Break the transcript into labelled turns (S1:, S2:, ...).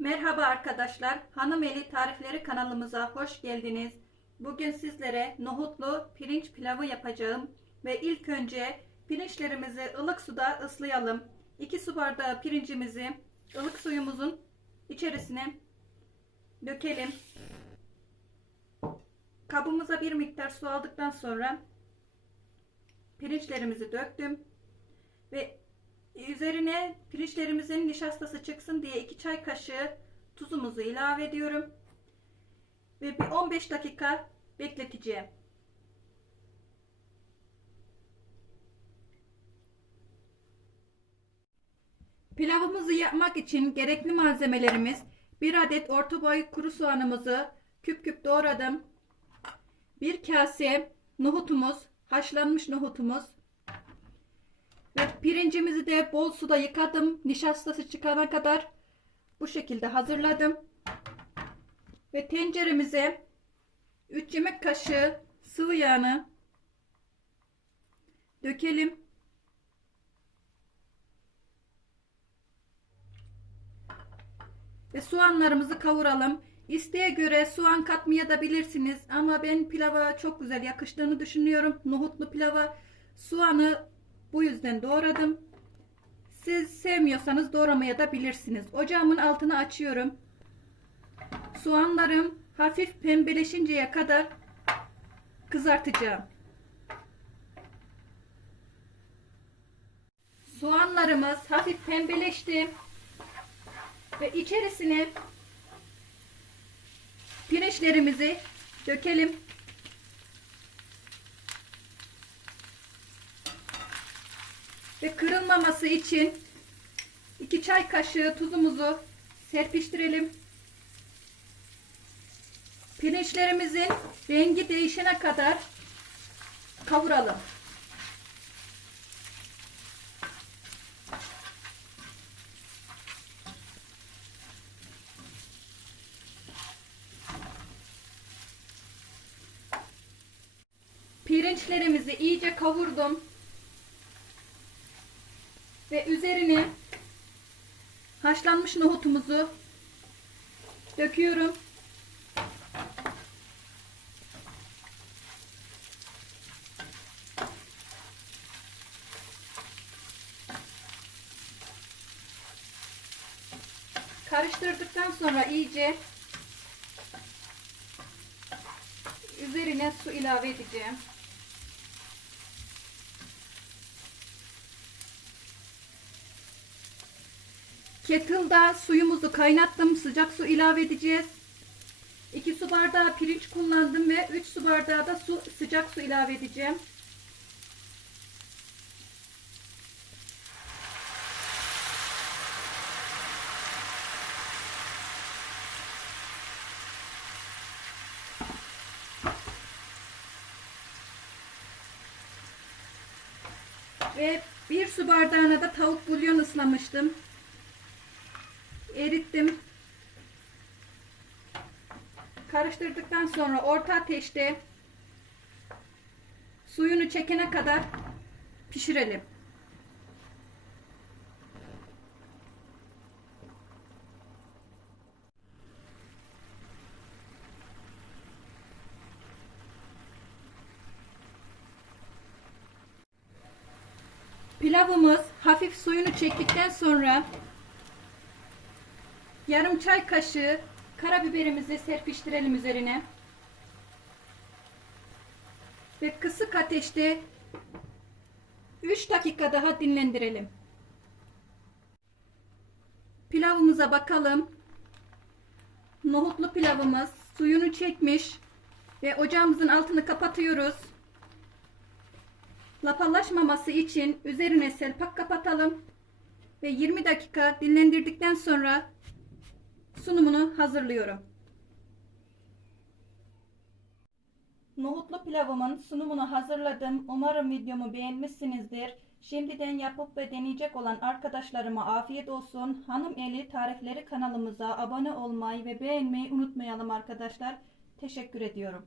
S1: Merhaba arkadaşlar. Hanım Eli Tarifleri kanalımıza hoş geldiniz. Bugün sizlere nohutlu pirinç pilavı yapacağım. Ve ilk önce pirinçlerimizi ılık suda ıslayalım. 2 su bardağı pirincimizi ılık suyumuzun içerisine dökelim. Kabımıza bir miktar su aldıktan sonra pirinçlerimizi döktüm. Ve Üzerine pirinçlerimizin nişastası çıksın diye 2 çay kaşığı tuzumuzu ilave ediyorum. Ve bir 15 dakika bekleteceğim. Pilavımızı yapmak için gerekli malzemelerimiz 1 adet orta boy kuru soğanımızı küp küp doğradım. 1 kase nohutumuz, haşlanmış nohutumuz, ve pirincimizi de bol suda yıkadım. Nişastası çıkana kadar bu şekilde hazırladım. Ve tenceremize 3 yemek kaşığı sıvı yağını dökelim. Ve soğanlarımızı kavuralım. İsteğe göre soğan katmaya da bilirsiniz ama ben pilava çok güzel yakıştığını düşünüyorum. Nohutlu pilava soğanı bu yüzden doğradım. Siz sevmiyorsanız doğramaya da bilirsiniz. Ocağımın altını açıyorum. Soğanlarım hafif pembeleşinceye kadar kızartacağım. Soğanlarımız hafif pembeleşti. Ve içerisine pirinçlerimizi dökelim. Ve kırılmaması için 2 çay kaşığı tuzumuzu serpiştirelim. Pirinçlerimizin rengi değişene kadar kavuralım. Pirinçlerimizi iyice kavurdum ve üzerine haşlanmış nohutumuzu döküyorum. Karıştırdıktan sonra iyice üzerine su ilave edeceğim. Kettle'da suyumuzu kaynattım. Sıcak su ilave edeceğiz. 2 su bardağı pirinç kullandım ve 3 su bardağı da su, sıcak su ilave edeceğim. Ve bir su bardağına da tavuk bulyon ıslamıştım erittim. Karıştırdıktan sonra orta ateşte suyunu çekene kadar pişirelim. Pilavımız hafif suyunu çektikten sonra Yarım çay kaşığı karabiberimizi serpiştirelim üzerine. Ve kısık ateşte 3 dakika daha dinlendirelim. Pilavımıza bakalım. Nohutlu pilavımız suyunu çekmiş ve ocağımızın altını kapatıyoruz. Lapalaşmaması için üzerine selpak kapatalım ve 20 dakika dinlendirdikten sonra sunumunu hazırlıyorum. Nohutlu pilavımın sunumunu hazırladım. Umarım videomu beğenmişsinizdir. Şimdiden yapıp ve deneyecek olan arkadaşlarıma afiyet olsun. Hanım Eli Tarifleri kanalımıza abone olmayı ve beğenmeyi unutmayalım arkadaşlar. Teşekkür ediyorum.